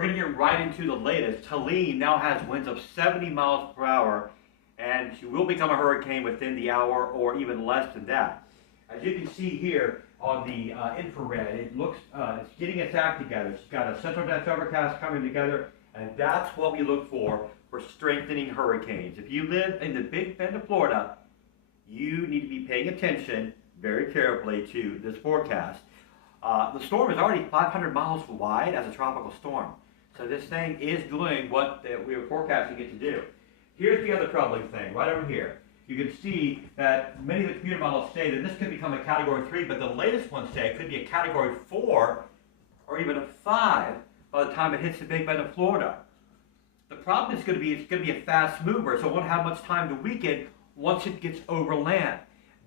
we're going to get right into the latest. Helene now has winds of 70 miles per hour, and she will become a hurricane within the hour or even less than that. As you can see here on the infrared, it looks, it's getting its act together. She's got a central dense overcast coming together, and that's what we look for strengthening hurricanes. If you live in the Big Bend of Florida, you need to be paying attention very carefully to this forecast. The storm is already 500 miles wide as a tropical storm. So this thing is doing what we were forecasting it to do. Here's the other troubling thing, right over here. You can see that many of the computer models say that this could become a Category 3, but the latest ones say it could be a Category 4 or even a 5 by the time it hits the Big Bend of Florida. The problem is it's going to be a fast mover, so it won't have much time to weaken once it gets over land.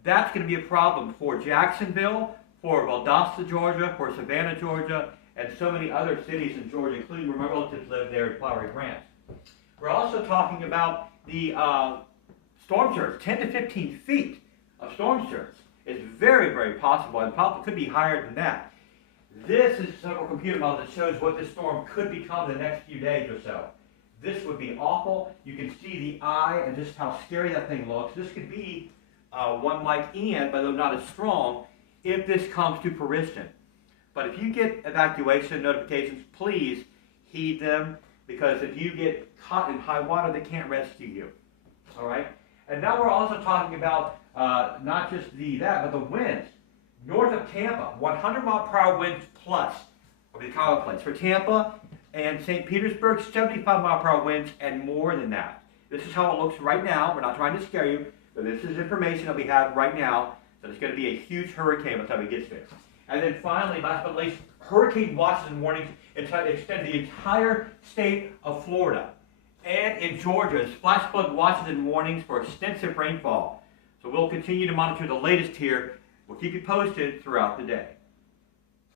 That's going to be a problem for Jacksonville, for Valdosta, Georgia, for Savannah, Georgia, and so many other cities in Georgia, including where my relatives live there in Flowery Branch. We're also talking about the storm surge. 10 to 15 feet of storm surge is very, very possible, and probably could be higher than that. This is several computer models that shows what this storm could become in the next few days or so. This would be awful. You can see the eye and just how scary that thing looks. This could be one like Ian, but not as strong, if this comes to fruition. But if you get evacuation notifications, please heed them, because if you get caught in high water, they can't rescue you. All right? And now we're also talking about not just but the winds. North of Tampa, 100 mile per hour winds plus will be commonplace. For Tampa and St. Petersburg, 75 mile per hour winds and more than that. This is how it looks right now. We're not trying to scare you, but this is information that we have right now. So it's going to be a huge hurricane by the time it gets there. And then finally, last but not least, hurricane watches and warnings extend the entire state of Florida. And in Georgia, flash flood watches and warnings for extensive rainfall. So we'll continue to monitor the latest here. We'll keep you posted throughout the day.